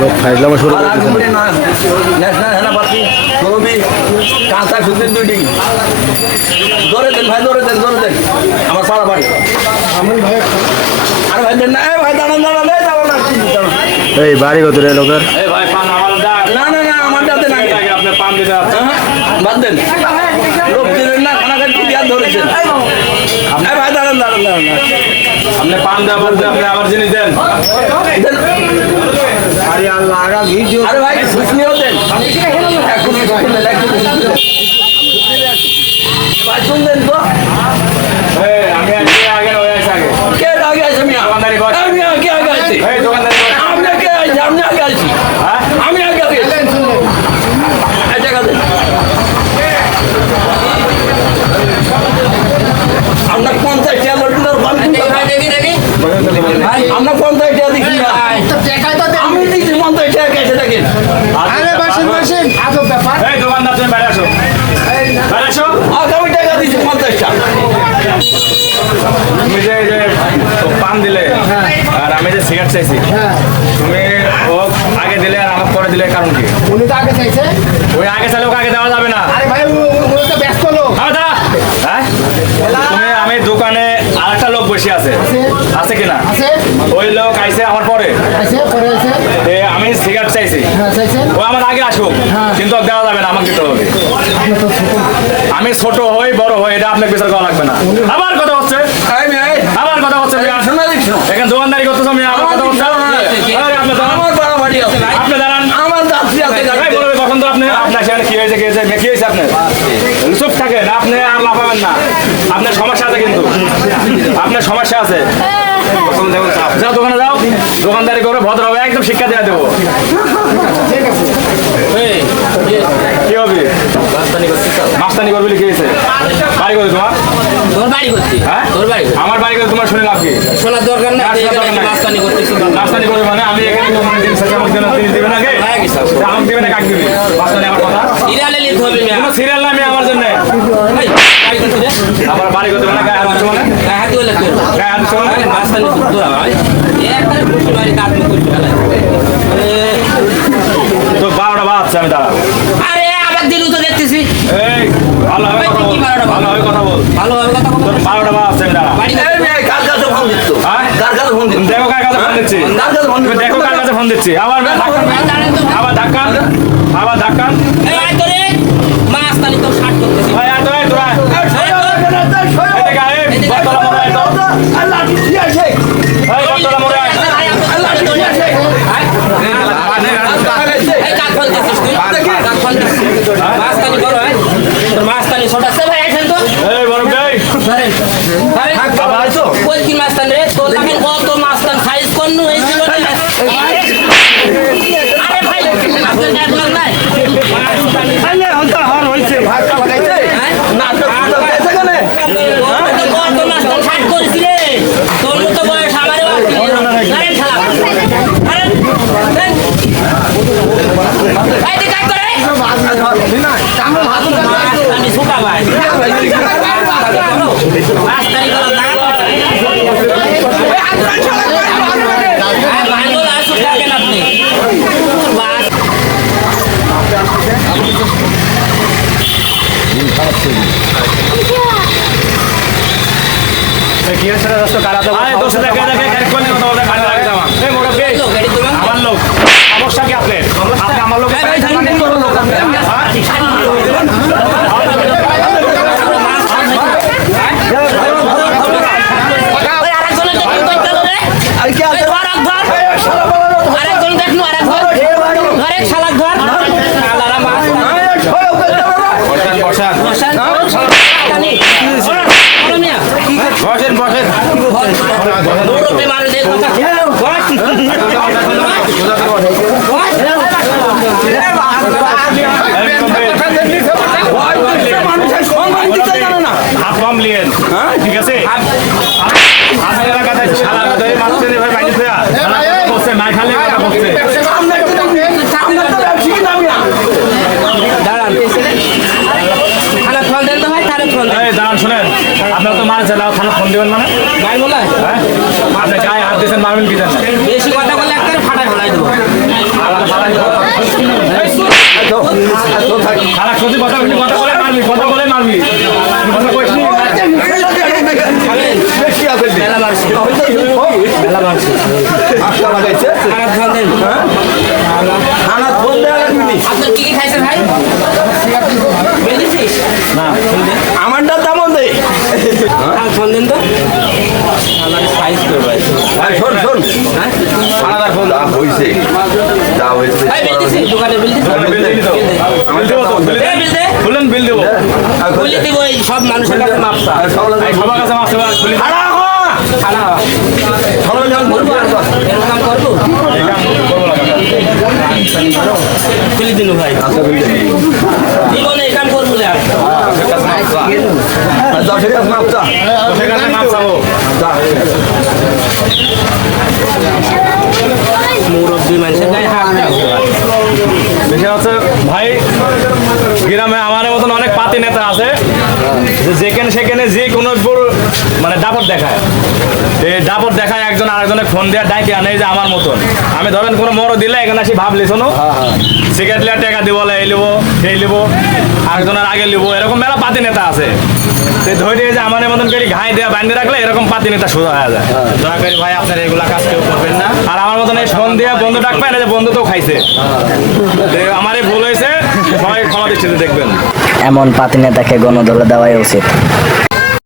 লোক ফাইজলামা শুরু করে ন্যাশনাল সেনাপতি কবি কাঁচা সুতির দুইটি ধরে দেন ভাই ধরে দেন ধরে দেন আমার সারা ভাই আমি ভাই আর ভাই দেন না ভাই দাঁড়ান দাঁড়ান এই বাড়ি কত রে লোকের? আপনি পান দেওয়া বলতে আপনি আবার জিনিস দেন। আরে ভাই শুকনিও দেন এখন শুকনো দেন। ভাই শুনলেন তো এই, আমি আগে আগে হয়ে আছে আগে কে আগে আছে মিয়া দোকানদারি কর। আমি আগে আগে আছি এই দোকানদারি কর। আমি আগে আছি আমি আগে আছি হ্যাঁ? আমি আগে আছি এই টাকা দেন আপনার পঞ্চাশ টাকা লটুনের আমরা পঞ্চাশ টাকা দিচ্ছি না আমি দিচ্ছি পঞ্চাশ টাকা কেসে দেখেন এই দোকানদার তুমি বাইরে আসো বাইরে আসো আগামী টাকা দিচ্ছি পঞ্চাশ টাকা তুমি যে যে পান দিলে আর আমি যে সিগারেট চাইছি। তুমি ও আগে দিলে আর আমার পরে দিলে কারণ কি? উনি তো আগে চাইছে। ওই আগে চাইলে ওকে আগে দেওয়া যাবে না। আরে ভাই উনি তো ব্যস্ত লোক। হ্যাঁ? হ্যাঁ? তুমি আমি দোকানে আর একটা লোক বসে আছে। আছে। কিনা? ওই লোক আইসে আমার পরে। আমি সিগারেট চাইছি। হ্যাঁ ও আমার আগে আসুক হ্যাঁ। কিন্তু দেওয়া যাবে না আমাকে দিতে হবে। আমি ছোট হই বড় হই এটা আপনার বিচার করা লাগবে না। আবার কথা হচ্ছে আমি এই আবার কথা হচ্ছে মিয়া। শোনা দেখছ এখানে দোকানদারি করতেছো আমি আবার কথা আপনি দাঁড়ান। আমার বাড়াবাড়ি আছে আপনি দাঁড়ান। আমার যাত্রী আছে এই বলবে কখন তো আপনি আপনার সেখানে কি হয়েছে কি হয়েছে কি হয়েছে আপনার? চুপ থাকেন আপনি আর লাফাবেন না। আপনার সমস্যা আছে কিন্তু। আপনার সমস্যা আছে। যাও দোকানে যাও। দোকানদারি করে ভদ্র হবে একদম শিক্ষা দেওয়া দেবো। কি হবে? মাস্তানি করবি কি হয়েছে? বাড়ি করে তোমার? তোর বাড়ি করছি হ্যাঁ তোর বাড়ি করছি। আমার বাড়ি করে তোমার শুনে লাভ কি শোনার দরকার নাই তুই এখানে কি মাস্তানি করতেছিস মাস্তানি মানে আমি এখানে তোমার জিনিস আছে আমাকে জিনিস দেবেন আগে? আমাকে দেবেন না কাক দিবি? মাস্তানি আমার কথা? ইরালে লিখতে হবে কোনো সিরিয়াল আমি আমার জন্য। এই, বাড়ি করছি রে আমার বাড়ি করতে মানে গায়ে হাত মানে গায়ে হাত দিয়ে গায়ে হাত মানে আরে মাস্তানি শুদ্ধ ভাই খুশি বাড়ি কাজ করছি ফেলাই তো বারোটা বাজছে আমি দাঁড়া আরে আবার দিলু তো দেখতেছি। এই ভালো হবে কথা বল ভালো হবে কথা বল। ভালোভাবে কথা বল। তোর বারোটা বাজছে আমি দাঁড়া। কার কাছে ফোন দিচ্ছ? দেখো কার কাছে ফোন দিচ্ছি কার কাছে ফোন দেখো কার কাছে ফোন দিচ্ছি আবার আবার ধাক্কা। আবার ধাক্কান আয় দোস্ত দেখে দেখে গাড়ি কোনে কথা বলতে গাড়ি লাগে যাওয়া এই মোড় কে লোক গাড়ি তুলুন আমার লোক সমস্যা কি আপনার আপনি আমার লোক এই ভাই, থামেন, থামেন। ওই আরেকজনের দেখুন তো গেল রে। আর কি এই আছে? ধর, আগ ধর। আরেকজন দেখুন, আরেক ধর। ধর, এক শালাক ধর। শালারা মাছ। এই, সরো, ওকে ধরো না। বসেন বসান। জানি। বলো, বলো মিয়া। বসেন বসেন দৌড়তে মারে দে কথা করছে, মানুষের সম্মান দিতে জানে না। হাত কম লিয়েন ঠিক আছে হাত এলাকাতে সারা ধরে মারছে রে ভাই বাইরে থেকে বসছে মাই খালে কথা বলছে আমরা একটু দেখি, আমরা তো ব্যবসায়ী না মিয়া। দাঁড়ান। থানায় ফোন দেন তো ভাই, থানায় ফোন দেন। এই দাঁড়ান শুনেন। আপনার তো মারছে লাও থানা ফোন দিবেন মানে ভাই বলে, হ্যাঁ? আপনি গায়ে হাত দিয়েছেন মারবেন কি জানেন বেশি কথা বললে একটা ফাটায় ফেলাই দেবো। খারাপ সত্যি কথা কথা বলে মারবি কথা বলে মারবি। কথা কইস নি? বেশি আছে নি। মেলা মারছি মেলা মারছে। আটটা লাগাইছে। খারাপ খান দেন। খানা ফোন দেওয়া লাগবে নি। আপনার কি কি খাইছেন ভাই? না আমারটা তেমন দেই খান ফোন দেন তো আমার করে ভাই। শোন শোন। হ্যাঁ? ফোন হয়েছে যা হয়েছে ভাই বিল দিছি দোকানে বিল দে। খুলেন বিল দেবো বিল দিব। এই সব মানুষের কাছে মাপসা। সবার কাছে মাছ দেবো। খানা এরকম করব? খুলি দিন ভাই। জীবনে এই করব না। দশের কাছে মাপটা সেখানে মাছ চাবো মুরব্বী মানুষের গায়ে হাত দেওয়া বিষয় হচ্ছে ভাই গ্রামে আমার মতন অনেক পাতি নেতা আছে যে যেখানে সেখানে যে কোনো উপর মানে দাপট দেখায় এই দাপট দেখায় একজন আরেকজনে ফোন দিয়ে ডাইকে আনে যে আমার মতন। আমি ধরেন কোনো মরো দিলে এখানে আসি ভাবলি শোনো সিগারেট লিয়া টাকা দিব এই লিবো সেই লিবো আরেকজনের আগে লিবো এরকম মেলা পাতি নেতা আছে। সে ধরে যে আমার মতন করে ঘাই দেওয়া বান্ধে রাখলে এরকম পাতি নেতা সোজা হয়ে যায়। দয়া করে ভাই আপনার এগুলা কাজ কেউ করবেন না। আর আমার মতন এই ফোন দিয়ে বন্ধু ডাকবেন এই যে বন্ধু তো খাইছে। তো আমারই ভুল হয়েছে সবাই ক্ষমা দৃষ্টিতে দেখবেন। এমন পাতি নেতাকে গণ গণদলে দেওয়াই উচিত।